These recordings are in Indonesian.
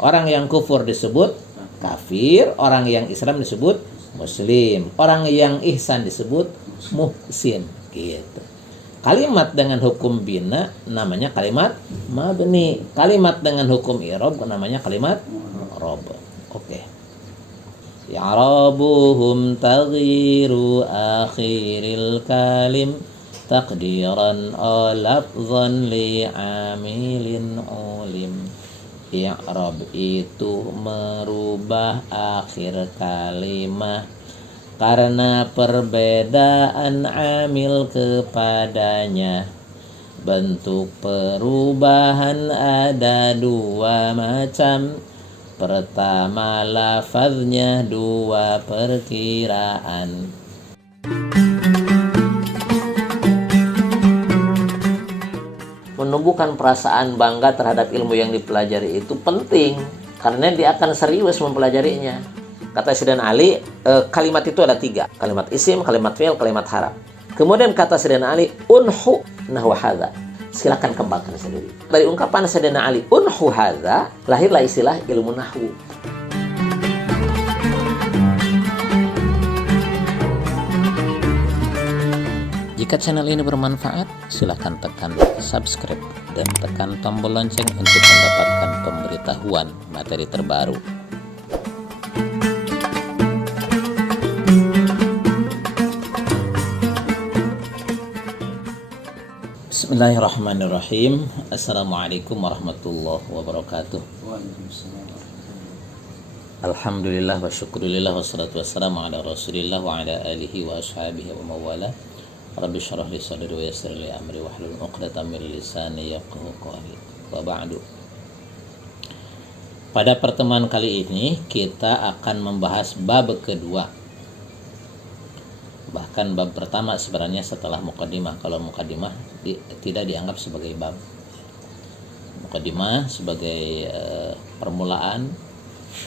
Orang yang kufur disebut kafir, orang yang Islam disebut muslim, orang yang ihsan disebut muhsin gitu. Kalimat dengan hukum bina namanya kalimat mabni. Kalimat dengan hukum i'rab namanya kalimat rob. Oke. I'rabuhum taghyiru akhiril kalim taqdiran lafzan li'amilin ulim. I'rab itu merubah akhir kalimah karena perbedaan amil kepadanya. Bentuk perubahan ada dua macam. Pertama, lafaznya, dua, perkiraan. Menumbuhkan perasaan bangga terhadap ilmu yang dipelajari itu penting, karena dia akan serius mempelajarinya. Kata Sayyidina Ali, kalimat itu ada 3. Kalimat isim, kalimat fi'il, kalimat haraf. Kemudian kata Sayyidina Ali, unhu nahwa hadza. Silakan kembangkan sendiri. Dari ungkapan Sayyidina Ali, unhu hadza, lahirlah istilah ilmu nahwu. Jika channel ini bermanfaat, silakan tekan subscribe dan tekan tombol lonceng untuk mendapatkan pemberitahuan materi terbaru. Bismillahirrahmanirrahim. Assalamualaikum warahmatullahi wabarakatuh. Alhamdulillah wa syukurillah wassalatu wassalamu ala rasulillah wa ala alihi wa ashabihi wa mawala. Rabbi syrah li sadri wa yassir li amri wahlul 'uqdatam min lisani yafqahu qawli. Wa ba'du. Pada pertemuan kali ini kita akan membahas bab kedua. Bahkan bab pertama sebenarnya setelah muqaddimah. Kalau muqaddimah tidak dianggap sebagai bab. Muqaddimah sebagai permulaan,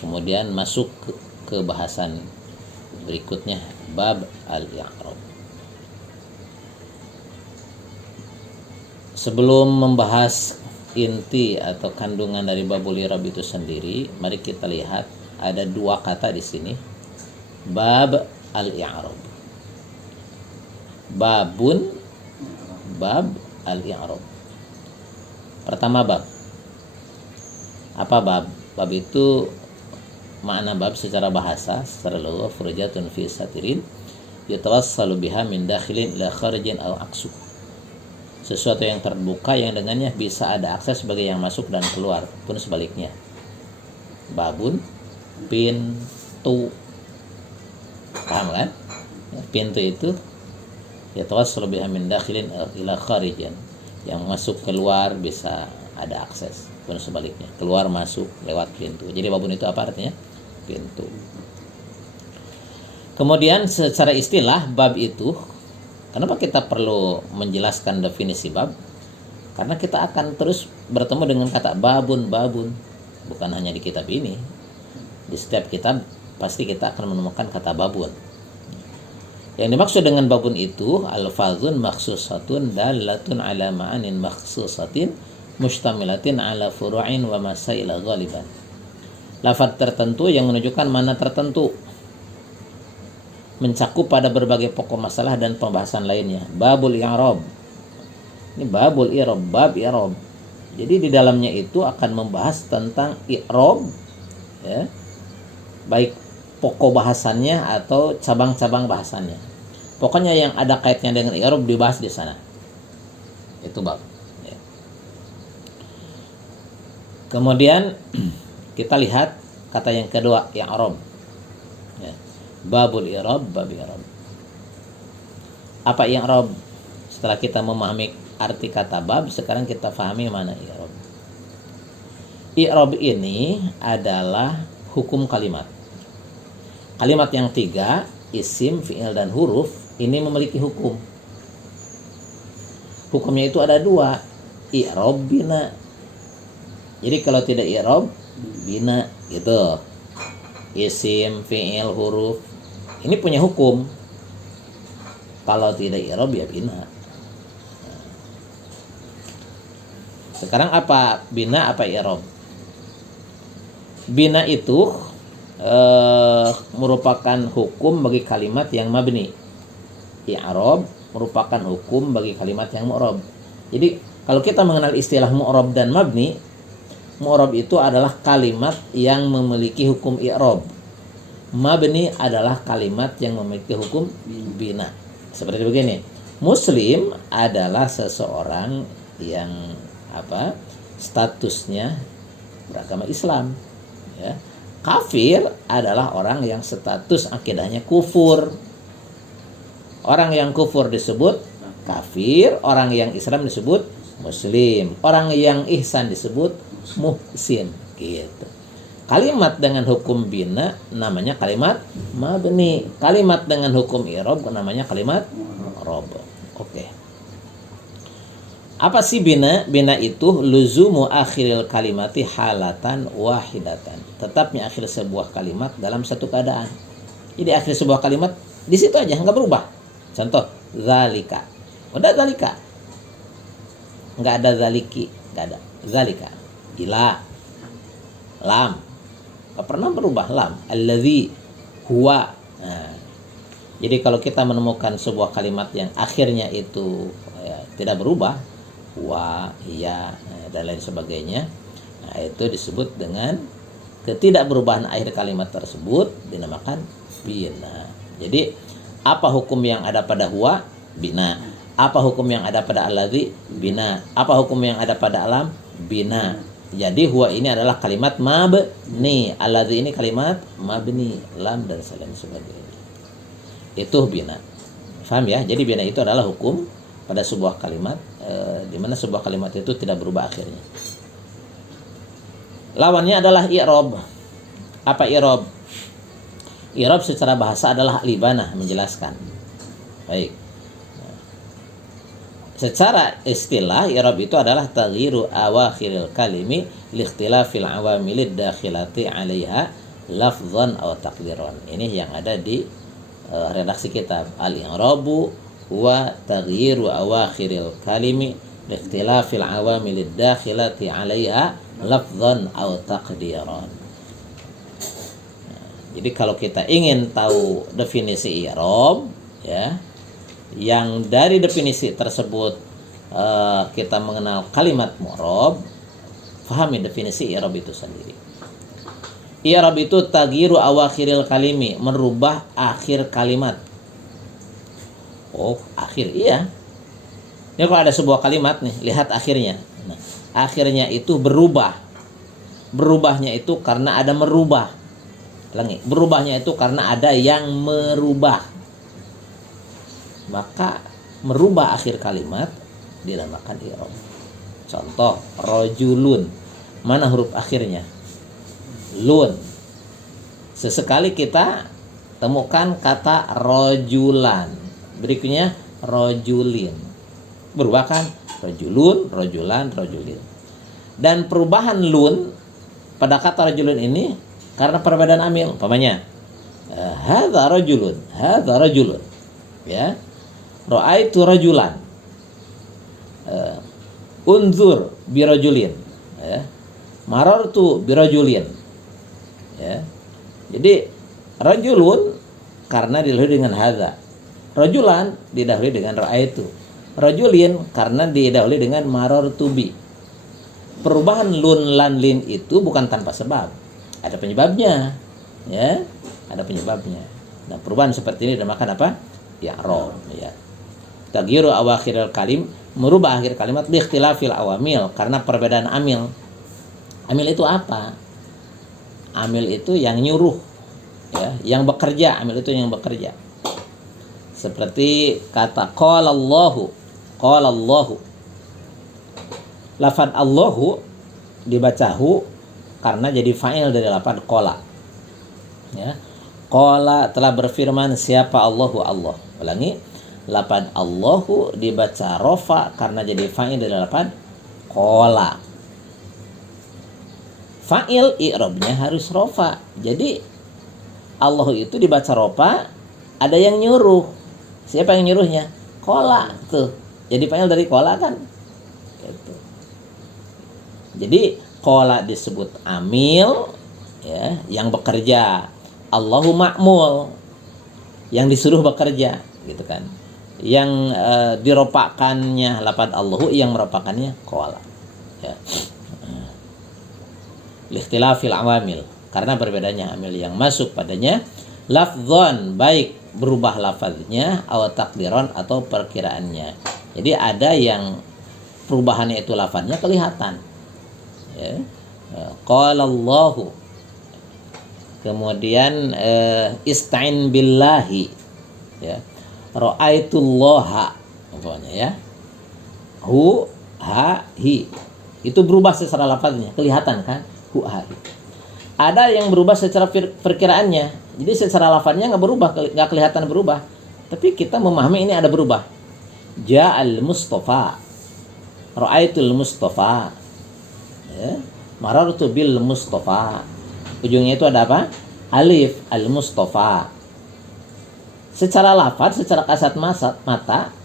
kemudian masuk ke bahasan berikutnya, bab al-i'rab. Sebelum membahas inti atau kandungan dari babul i'rab itu sendiri, mari kita lihat ada 2 kata di sini. Bab al-i'rab. Babun, bab al-i'rab. Pertama bab. Apa bab? Bab itu makna bab secara bahasa, secara lughah, furjatun fi satirin yatawassalu biha min dakhilin ila kharijin aw aksu. Sesuatu yang terbuka yang dengannya bisa ada akses bagi yang masuk dan keluar, pun sebaliknya. Babun, pintu. Paham kan? Pintu itu yatawassalu biha min dakhilin ila kharijin, yang masuk keluar bisa ada akses, pun sebaliknya, keluar masuk lewat pintu. Jadi babun itu apa artinya? Pintu. Kemudian secara istilah bab itu, kenapa kita perlu menjelaskan definisi bab? Karena kita akan terus bertemu dengan kata babun, bukan hanya di kitab ini. Di setiap kitab pasti kita akan menemukan kata babun. Yang dimaksud dengan babun itu alfazun makhsusatun dalatun ala ma'anin makhsusatin mustamilatin ala furu'in wa masaila ghaliban. Lafaz tertentu yang menunjukkan makna tertentu, mencakup pada berbagai pokok masalah dan pembahasan lainnya. Babul i'rab. Ini babul i'rab, bab i'rab. Jadi di dalamnya itu akan membahas tentang i'rab, ya, baik pokok bahasannya atau cabang-cabang bahasannya. Pokoknya yang ada kaitnya dengan i'rab dibahas di sana. Itu bab. Ya. Kemudian kita lihat kata yang kedua, i'rab. Ya. Babul i'rab, bab i'rab. Apa i'rab? Setelah kita memahami arti kata bab, sekarang kita pahami mana i'rab. I'rab ini adalah hukum kalimat. Kalimat yang 3, isim, fi'il, dan huruf, ini memiliki hukum. Hukumnya itu ada 2, i'rab, bina. Jadi kalau tidak i'rab, bina, gitu. Isim, fi'il, huruf, ini punya hukum. Kalau tidak i'rab, ya bina. Sekarang apa bina, apa i'rab? bina itu merupakan hukum bagi kalimat yang mabni. I'rab merupakan hukum bagi kalimat yang mu'rab. Jadi kalau kita mengenal istilah mu'rab dan mabni, mu'rab itu adalah kalimat yang memiliki hukum i'rab. Mabni adalah kalimat yang memiliki hukum bina. Seperti begini. Muslim adalah seseorang yang statusnya beragama Islam, ya. Kafir adalah orang yang status akidahnya kufur. Orang yang kufur disebut kafir, orang yang Islam disebut muslim, orang yang ihsan disebut muhsin, gitu. Kalimat dengan hukum bina namanya kalimat mabni. Kalimat dengan hukum i'rab namanya kalimat mu'rab. Oke. Apa sih bina? Bina itu luzumu akhiril kalimati halatan wahidatan. Tetapnya akhir sebuah kalimat dalam satu keadaan. Jadi akhir sebuah kalimat di situ aja, nggak berubah. Contoh, zalika. Udah zalika. Nggak ada zaliki, nggak ada. Zalika. Ila. Lam. Nggak pernah berubah lam. Alladzi huwa. Nah, jadi kalau kita menemukan sebuah kalimat yang akhirnya itu tidak berubah, wa, ya, dan lain sebagainya, nah, itu disebut dengan ketidakberubahan akhir kalimat tersebut dinamakan bina. Jadi apa hukum yang ada pada huwa? Bina. Apa hukum yang ada pada alladzi? Bina. Apa hukum yang ada pada alam? Bina. Jadi huwa ini adalah kalimat mabni, alladzi ini kalimat mabni, lam dan lain sebagainya. Itu bina. Paham ya? Jadi bina itu adalah hukum pada sebuah kalimat di mana sebuah kalimat itu tidak berubah akhirnya. Lawannya adalah i'rab. Apa i'rab? I'rab secara bahasa adalah libanah, menjelaskan. Baik. Secara istilah i'rab itu adalah taghyiru awakhiril kalimi liikhtilafil awamilid dakhilati 'alaiha lafdhan aw taqdiran. Ini yang ada di redaksi kitab. Al-i'rabu huwa taghyiru awakhiril kalimi liikhtilafil awamilid dakhilati 'alaiha lafdhan aw taqdiran. Jadi kalau kita ingin tahu definisi i'rab, ya, yang dari definisi tersebut kita mengenal kalimat mu'rab, fahami definisi i'rab itu sendiri. I'rab itu taghyiru awakhiril kalimi, merubah akhir kalimat. Oh, akhir, iya. Ini kalau ada sebuah kalimat nih, lihat akhirnya. Nah, akhirnya itu berubah. Berubahnya itu karena ada merubah. Ulangi, berubahnya itu karena ada yang merubah. Maka merubah akhir kalimat dinamakan i'rab. Contoh, rajulun. Mana huruf akhirnya? Lun. Sesekali kita temukan kata rajulan. Berikutnya rajulin. Berubah kan? Rajulun, rajulan, rajulin. Dan perubahan lun pada kata rajulun ini karena perbedaan amil. Umpamanya, hadza rajulun, hadza rajulun. Ya. Ra'aitu rajulan. Unzur birajulin. Ya. Marartu birajulin. Ya. Jadi rajulun karena didahului dengan hadza. Rajulan didahului dengan ra'aitu. Rajulin karena didahului dengan marartu bi. Perubahan lun lan lin itu bukan tanpa sebab. Ada penyebabnya. Ya, ada penyebabnya. Nah, perubahan seperti ini dinamakan apa? I'rab, ya. Taghyiru awakhiril kalim, merubah akhir kalimat li ikhtilafil awamil, karena perbedaan amil. Amil itu apa? Amil itu yang nyuruh, ya, yang bekerja. Amil itu yang bekerja. Seperti kata qala Allahu. Qala Allahu. Lafaz Allahu dibaca hu karena jadi fa'il dari lafaz qala. Ya. Qala telah berfirman siapa Allahu Allah. Ulangi. Lafaz Allahu dibaca rofa karena jadi fa'il dari lafaz qala. Fa'il i'rabnya harus rofa. Jadi Allah itu dibaca rofa, ada yang nyuruh. Siapa yang nyuruhnya? Qala tuh. Jadi fa'il dari qala kan? Gitu. Jadi qala disebut amil, ya, yang bekerja. Allahu ma'mul, yang disuruh bekerja, gitu kan. Yang diropakannya lafaz Allahu, yang meropakannya qala. Ya. Likhtilafil awamil, karena berbedanya amil yang masuk padanya. Lafdzon, baik berubah lafaznya, atau takdiron, atau perkiraannya. Jadi ada yang perubahannya itu lafaznya kelihatan. Ya. Qala Allahu, kemudian istain billahi, ya, ra'aitullaha, contohnya ya, hu ha hi, itu berubah secara lafaznya, kelihatan kan, hu ha hi. Ada yang berubah secara perkiraannya, jadi secara lafaznya nggak berubah, nggak kelihatan berubah, tapi kita memahami ini ada berubah. Ja'al Mustafa, ra'aitul Mustafa, ya, marartu bil Mustafa. Ujungnya itu ada apa? Alif, al-Mustafa. Secara lafaz, secara kasat mata,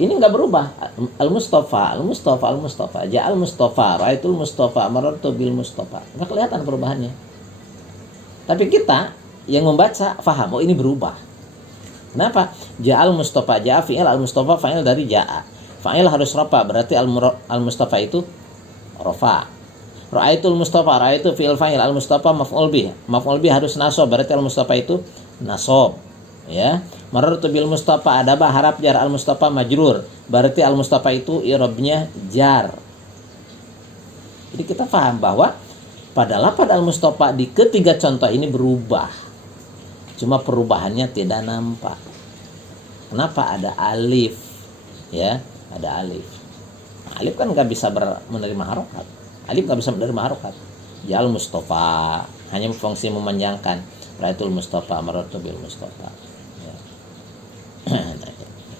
ini nggak berubah. Al-Mustafa, al-Mustafa, al-Mustafa. Ja'al Mustafa, ra'aitul Mustafa, marartu bil Mustafa. Nggak kelihatan perubahannya. Tapi kita yang membaca faham, oh ini berubah. Kenapa? Ja'al Mustafa, ja'a fi'il, al-Mustafa fa'il dari ja'a. Fa'il harus rafa, berarti al-Mustafa itu rafa. Ra'aitul Mustafa, ra'aitu fi'il fa'il, al-Mustafa maf'ul bih. Maf'ul bih harus nasab, berarti al-Mustafa itu nasab. Ya. Marartu bil Mustafa, adaba harap jar, al-Mustafa majrur. Berarti al-Mustafa itu i'rabnya jar. Jadi kita paham bahwa pada lafaz al-Mustafa di ketiga contoh ini berubah. Cuma perubahannya tidak nampak. Kenapa? Ada alif. Ya, ada alif. Alif kan nggak bisa menerima harokat. Alif nggak bisa menerima harokat. Ja'al Mustafa, hanya fungsi memanjangkan. Ra'aitul Mustafa, marartu bil Mustafa. Ya.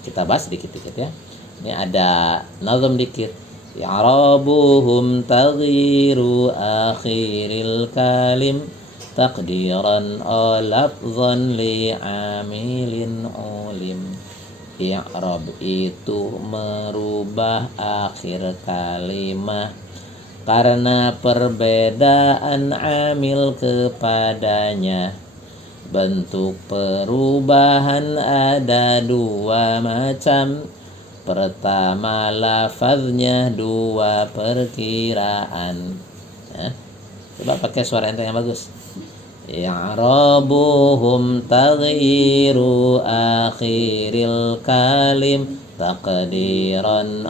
Kita bahas dikit-dikit ya. Ini ada nazam dikit. I'rabuhum taghyiru akhiril kalim taqdiran lafzan li'amilin ulim. I'rab itu merubah akhir kalimat karena perbedaan amil kepadanya. Bentuk perubahan ada dua macam. Pertama, lafaznya, dua, perkiraan. Ya. Coba pakai suara ente yang bagus. I'rabuhum taghyiru akhiril kalim taqdiran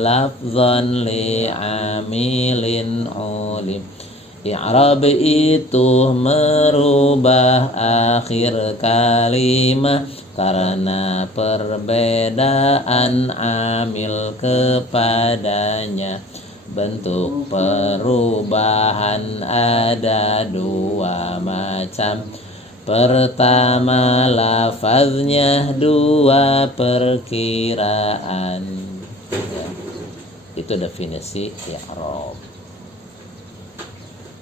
lafzan li'amilin ulim. I'rab itu merubah akhir kalimat karena perbedaan amil kepadanya. Bentuk perubahan ada dua macam. Pertama, lafaznya, dua, perkiraan. Ya. Itu definisi i'rab.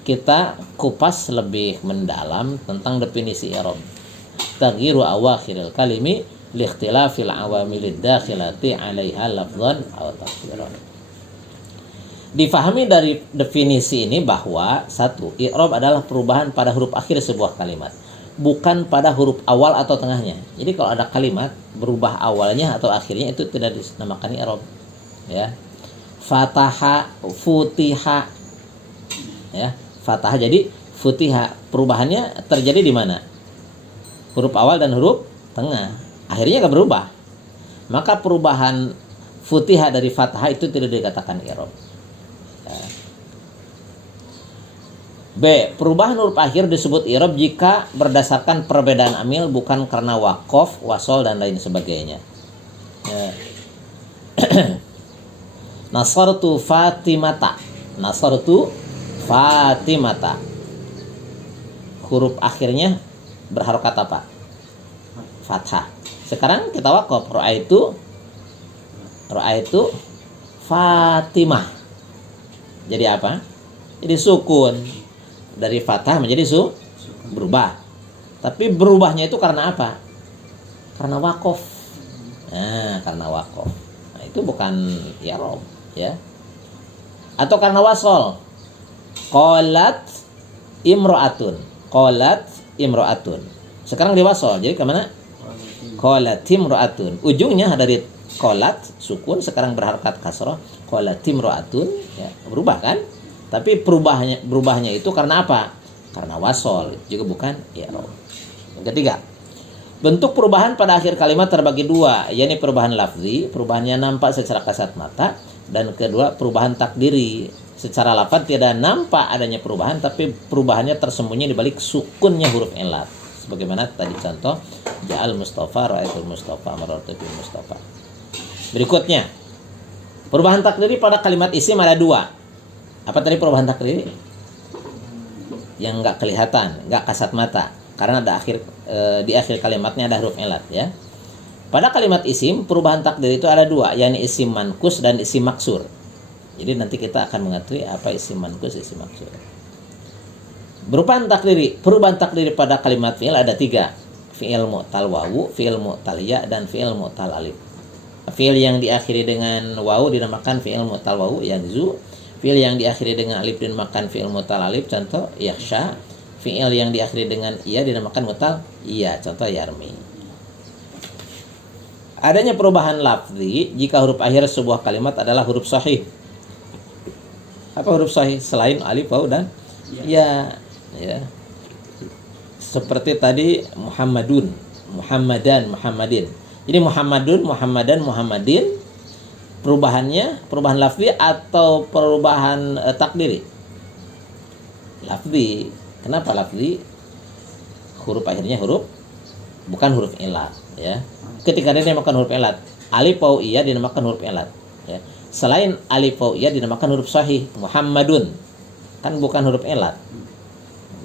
Kita kupas lebih mendalam tentang definisi i'rab. Taghyiru awakhiril kalimi liikhtilafil awamilid dakhilati 'alaiha lafdhan aw taqdiran. Difahami dari definisi ini bahwa satu, i'rab adalah perubahan pada huruf akhir sebuah kalimat, bukan pada huruf awal atau tengahnya. Jadi kalau ada kalimat berubah awalnya atau akhirnya, itu tidak dinamakan i'rab. Ya. Fataha, futiha. Ya, fataha jadi futiha. Perubahannya terjadi di mana? Huruf awal dan huruf tengah. Akhirnya enggak berubah. Maka perubahan futiha dari fathah itu tidak dikatakan i'rab. Ya. B. Perubahan huruf akhir disebut i'rab jika berdasarkan perbedaan amil, bukan karena waqaf, wasol, dan lain sebagainya. Ya. Nasartu Fatimata. Nasartu Fatimata. Huruf akhirnya berharokat apa? Fathah. Sekarang kita waqaf. Ra'aitu Fatimah. Jadi apa? Jadi sukun. Dari fathah menjadi berubah. Tapi berubahnya itu karena apa? Karena waqaf. Nah, karena waqaf. Nah, itu bukan i'rab, ya. Atau karena wasol. Qalat imro'atun. Qalat imro'atun. Sekarang dia wasol. Jadi kemana? Qalat imro'atun. Ujungnya dari qalat sukun, sekarang berharakat kasrah. Qalat imro'atun, ya, berubah kan? Tapi berubahnya itu karena apa? Karena wasol, juga bukan i'rab. Yang ketiga, bentuk perubahan pada akhir kalimat terbagi dua, yakni perubahan lafzi, perubahannya nampak secara kasat mata, dan kedua perubahan takdiri. Secara lafaz tidak nampak adanya perubahan, tapi perubahannya tersembunyi di balik sukunnya huruf ilat. Sebagaimana tadi contoh, ja'al Mustafa, ra'aitul Mustafa, marartu bil Mustafa. Berikutnya, perubahan takdiri pada kalimat isim ada dua. Apa tadi perubahan takdiri? Yang nggak kelihatan, nggak kasat mata, karena ada di akhir kalimatnya ada huruf ilat, ya. Pada kalimat isim, perubahan takdir itu ada dua, yakni isim mankus dan isim maksur. Jadi nanti kita akan mengetahui apa isim mankus, isim maksur. Perubahan takdiri pada kalimat fi'il ada tiga. Fi'il mu'tal wawu, fi'il mu'tal ya, dan fi'il mu'tal alif. Fi'il yang diakhiri dengan wawu dinamakan fi'il mu'tal wawu, yanzu. Fi'il yang diakhiri dengan alif dinamakan fi'il mu'tal alif, contoh yakhsha. Fi'il yang diakhiri dengan iya dinamakan mu'tal iya, contoh yarmi. Adanya perubahan lafzi jika huruf akhir sebuah kalimat adalah huruf sahih. Apa huruf sahih selain alif, wawu, dan ya, ya. Seperti tadi Muhammadun, Muhammadan, Muhammadin. Jadi Muhammadun, Muhammadan, Muhammadin, perubahan lafzi atau perubahan takdiri? Lafzi. Kenapa lafzi? Huruf akhirnya bukan huruf ilat, ya. Ketika dia dinamakan huruf ilat, alif wawu iya dinamakan huruf ilat, ya. Selain alif wawu iya dinamakan huruf sahih. Muhammadun kan bukan huruf ilat,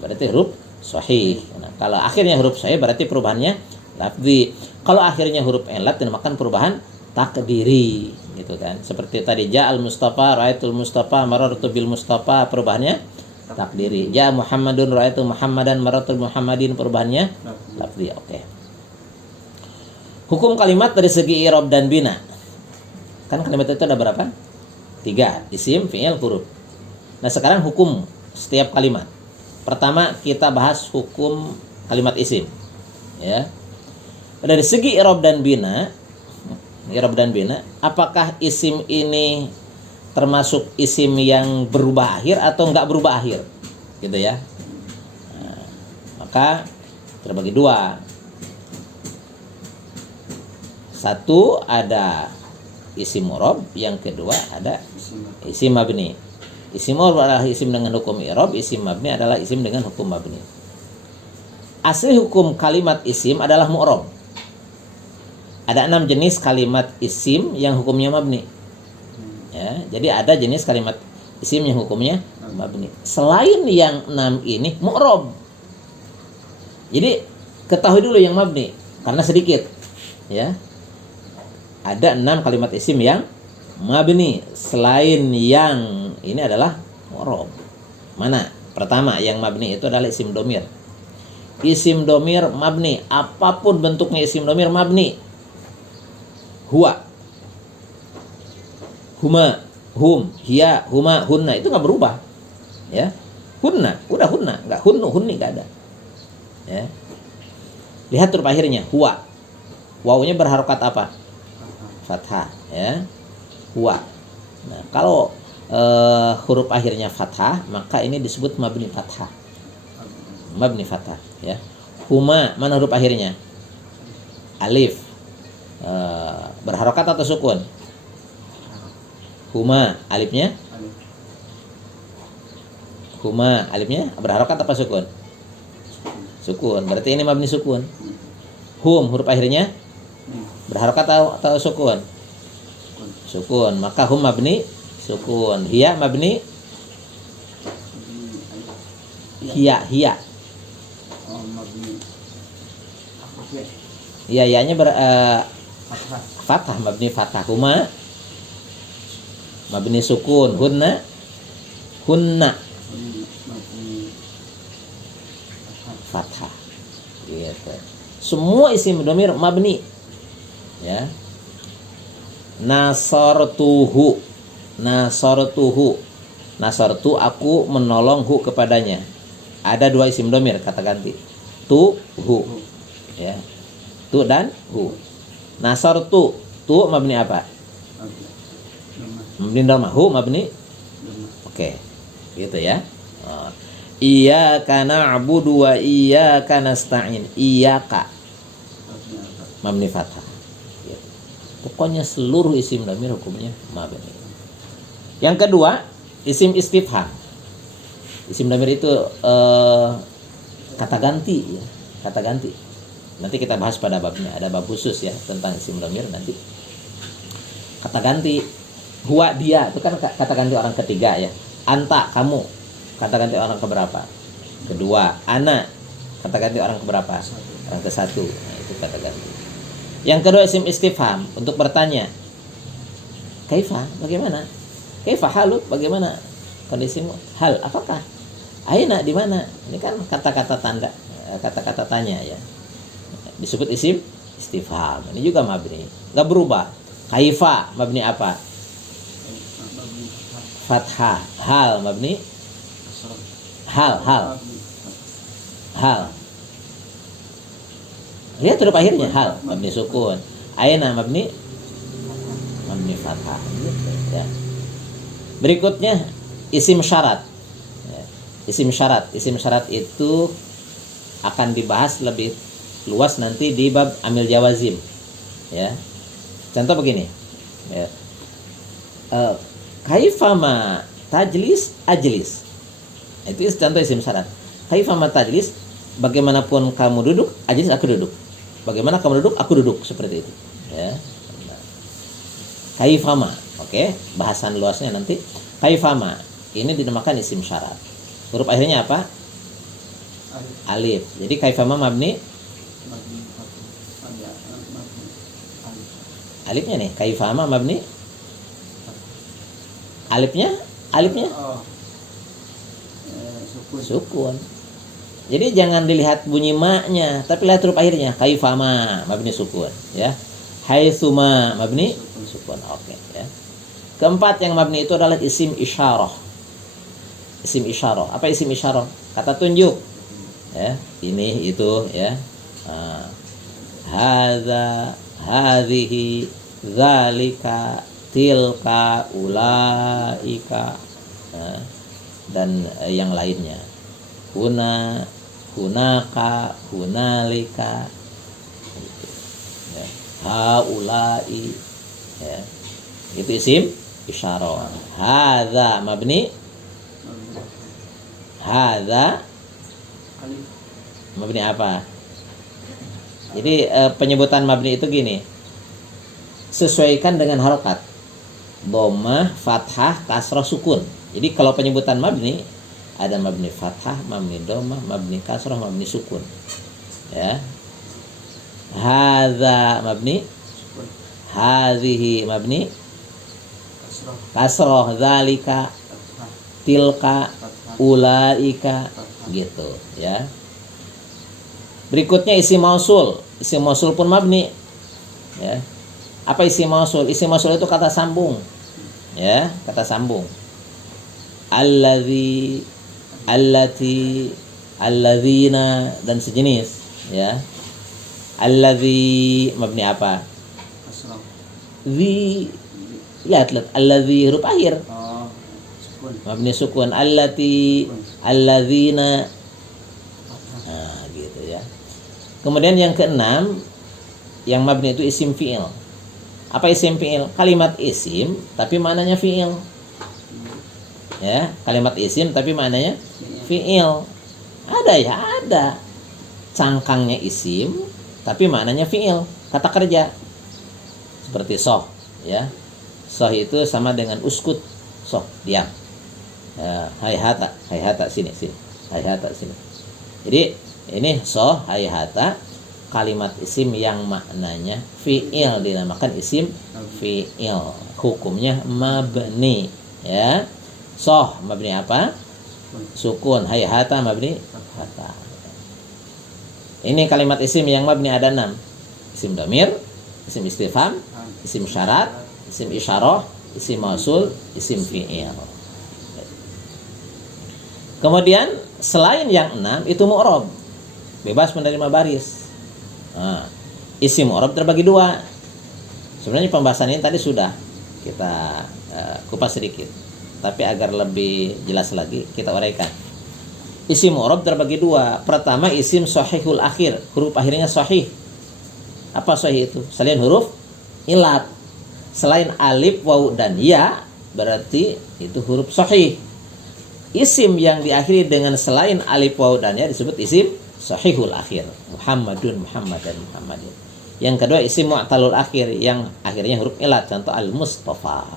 berarti huruf sahih. Nah, kalau akhirnya huruf sahih berarti perubahannya lafzi. Kalau akhirnya huruf ilat dinamakan perubahan takdiri, gitu kan. Seperti tadi ja'al Mustafa, ra'aitul Mustafa, marartu bil Mustafa, perubahannya takdiri. Ja Muhammadun, ra'aitu Muhammadan, marartu Muhammadin, perubahannya lafzi. Oke. Hukum kalimat dari segi i'rab dan bina. Kan kalimat itu ada berapa? 3, isim, fi'il, huruf. Nah, sekarang hukum setiap kalimat. Pertama kita bahas hukum kalimat isim, ya. Dari segi i'rab dan bina, apakah isim ini termasuk isim yang berubah akhir atau enggak berubah akhir, gitu ya. Nah, maka terbagi dua. Satu ada isim i'rab, yang kedua ada isim mabni. Isim i'rab adalah isim dengan hukum i'rab, isim mabni adalah isim dengan hukum mabni. Asli hukum kalimat isim adalah mu'rab. Ada 6 jenis kalimat isim yang hukumnya mabni. Ya, jadi ada jenis kalimat isim yang hukumnya mabni. Selain yang 6 ini mu'rab. Jadi ketahui dulu yang mabni karena sedikit, ya. Ada 6 kalimat isim yang mabni. Selain yang ini adalah mu'rab. Mana? Pertama, yang mabni itu adalah isim domir. Isim domir mabni. Apapun bentuknya isim domir mabni. Huwa, huma, hum, hiya, huma, hunna, itu nggak berubah, ya. Hunna, udah hunna, nggak hunnu, hunni nggak ada, ya. Lihat huruf akhirnya, huwa. Wawunya berharokat apa? Fathah, ya. Huwa. Nah, kalau huruf akhirnya fathah, maka ini disebut mabni fathah. Mabni fathah, ya. Huma, mana huruf akhirnya? Alif. Berharokat atau sukun? Huma, alifnya? Huma, alifnya berharokat apa sukun? Sukun, berarti ini mabni sukun. Hum, huruf akhirnya berharokat atau sukun? Sukun, maka hum mabni sukun. Hiya mabni? Hiya. Iya, ya-nya fathah, mabni fathah. Huma mabni sukun. Hunna fathah, gitu. Semua isim dhamir mabni, ya. Nasartu, aku menolong hu kepadanya. Ada dua isim domir kata ganti. Tu, hu. Ya. Tu dan hu. Nasar tu. Tu mabni apa? Mabni dhamma. Hu mabni. Oke. Gitu ya. Iyyaka na'budu wa iyyaka nasta'in. Iyyaka mabni fathah. Gitu. Pokoknya seluruh isim dhamir hukumnya mabni. Yang kedua, isim istifham. Isim dhamir itu kata ganti ya, kata ganti. Nanti kita bahas pada babnya, ada bab khusus ya tentang isim dhamir nanti. Kata ganti, huwa dia itu kan kata ganti orang ketiga ya. Anta kamu, kata ganti orang keberapa? Kedua. Ana, kata ganti orang keberapa? Orang ke satu. Nah, itu kata ganti. Yang kedua isim istifham untuk bertanya. Kaifa, bagaimana? Kaifa haluk, bagaimana kondisimu? Hal, apakah? Aina, di mana? Ini kan kata-kata tanda, kata-kata tanya ya. Disebut isim istifham. Ini juga mabni, enggak berubah. Kaifa mabni apa? Fathah. Hal mabni hal. Lihat huruf akhirnya hal mabni sukun. Aina mabni fathah gitu ya. Berikutnya isim syarat. Ya. Isim syarat itu akan dibahas lebih luas nanti di bab amil jawazim. Ya. Contoh begini. Ya. Kaifama tajlis ajlis. Itu contoh isim syarat. Kaifama tajlis, bagaimanapun kamu duduk, ajlis aku duduk. Bagaimana kamu duduk, aku duduk, seperti itu. Ya. Kaifama, oke, bahasan luasnya nanti. Kaifama, ini dinamakan isim syarat. Huruf akhirnya apa? Alif. Jadi kaifama mabni. Alifnya nih, kaifama mabni. Alifnya sukun. Jadi jangan dilihat bunyi maknya, tapi lihat huruf akhirnya. Kaifama mabni sukun, ya. Haitsuma mabni sukun. Oke, ya. Keempat yang mabni itu adalah isim isyarah. Isim isyarah. Apa isim isyarah? Kata tunjuk. Ya, ini itu ya. Hadza, hadhihi, dzalika, tilka, ulaika, dan yang lainnya. Huna, hunaka, hunalika, ya. Haulai, ya. Itu isim isyarah. Hadza mabni. Hadza mabni apa? Jadi penyebutan mabni itu gini. Sesuaikan dengan harokat. Dhammah, fathah, kasrah, sukun. Jadi kalau penyebutan mabni ada mabni fathah, mabni dhammah, mabni kasrah, mabni sukun. Ya. Hadza mabni, hadhihi mabni kasrah, dzalika, tilka, ulaika, gitu ya. Berikutnya isim mausul. Isim mausul pun mabni. Ya. Apa isim mausul? Isim mausul itu kata sambung. Ya, kata sambung. Alladzi, allati, alladzina dan sejenis, ya. Alladzi mabni apa? Zi, lihat alladzi huruf akhir. Mabni sukun. Allati, alladzina. Nah, gitu ya. Kemudian yang keenam, yang mabni itu isim fi'il. Apa isim fi'il? Kalimat isim tapi maknanya fi'il. Ya, kalimat isim tapi maknanya fi'il. Ada ya, ada. Cangkangnya isim tapi maknanya fi'il, kata kerja. Seperti soh, ya. Soh itu sama dengan uskut. Soh, diam. Ya, hayhata sini. Hayhata sini. Jadi ini soh, hayhata, kalimat isim yang maknanya fi'il dinamakan isim fi'il. Hukumnya mabni, ya. Soh mabni apa? Sukun. Hayhata mabni fathah. Ini kalimat isim yang mabni ada 6. Isim dhamir, isim istifham, isim syarat, isim isyarah, isim mausul, isim fi'il. Kemudian Selain yang 6 itu mu'rab, bebas menerima baris. Nah, isim mu'rab terbagi 2. Sebenarnya pembahasan ini tadi sudah kita kupas sedikit, tapi agar lebih jelas lagi kita uraikan. Isim mu'rab terbagi 2. Pertama, isim sahihul akhir, huruf akhirnya sahih. Apa sahih itu? Selain huruf ilat, selain alif, waw, dan ya, berarti itu huruf sahih. Isim yang diakhiri dengan selain alif, waw, dan ya disebut isim sahihul akhir. Muhammadun, Muhammadan, Muhammadin. Yang kedua isim mu'talul akhir yang akhirnya huruf ilat, contoh al-Mustafa.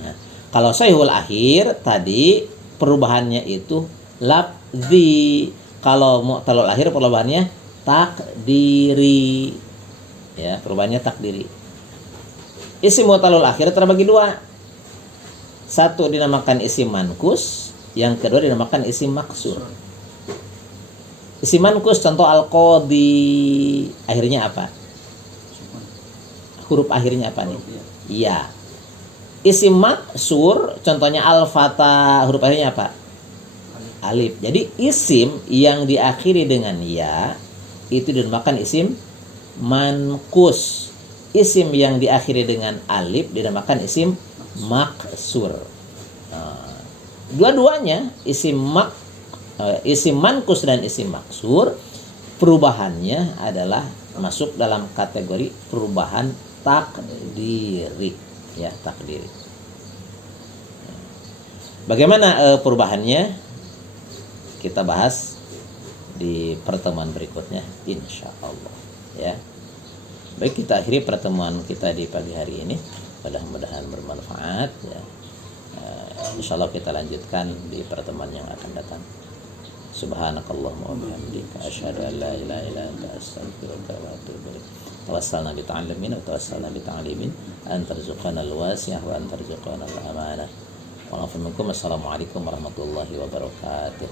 Nah, kalau sahihul akhir tadi perubahannya itu lafzi. Kalau mu'talul akhir perubahannya takdiri. Ya, perubahannya takdiri. Isim mu'talul akhir terbagi 2. Satu dinamakan isim mankus, yang kedua dinamakan isim maksur. Isim mankus contoh al-qadi, akhirnya apa? Huruf akhirnya apa nih? Iya. Isim maksur contohnya al-fata, huruf akhirnya apa? Alif. Jadi isim yang diakhiri dengan ya itu dinamakan isim mankus. Isim yang diakhiri dengan alif dinamakan isim maksur. Dua-duanya isim mankus dan isim maksur perubahannya adalah masuk dalam kategori perubahan takdiri, ya, takdiri. Bagaimana perubahannya kita bahas di pertemuan berikutnya insyaallah, ya. Baik, kita akhiri pertemuan kita di pagi hari ini. Mudah-mudahan bermanfaat, ya. Insyaallah kita lanjutkan di pertemuan yang akan datang. Subhanakallahumma wa bihamdika asyhadu an la ilaha illa anta astaghfiruka wa atubu ilaik. Tawassalna bi ta'allumin wa tawassalna bi ta'limin an tarzuqana al-wasi'ah wa an tarzuqana al-amanah. Wa minkum. Assalamualaikum warahmatullahi wabarakatuh.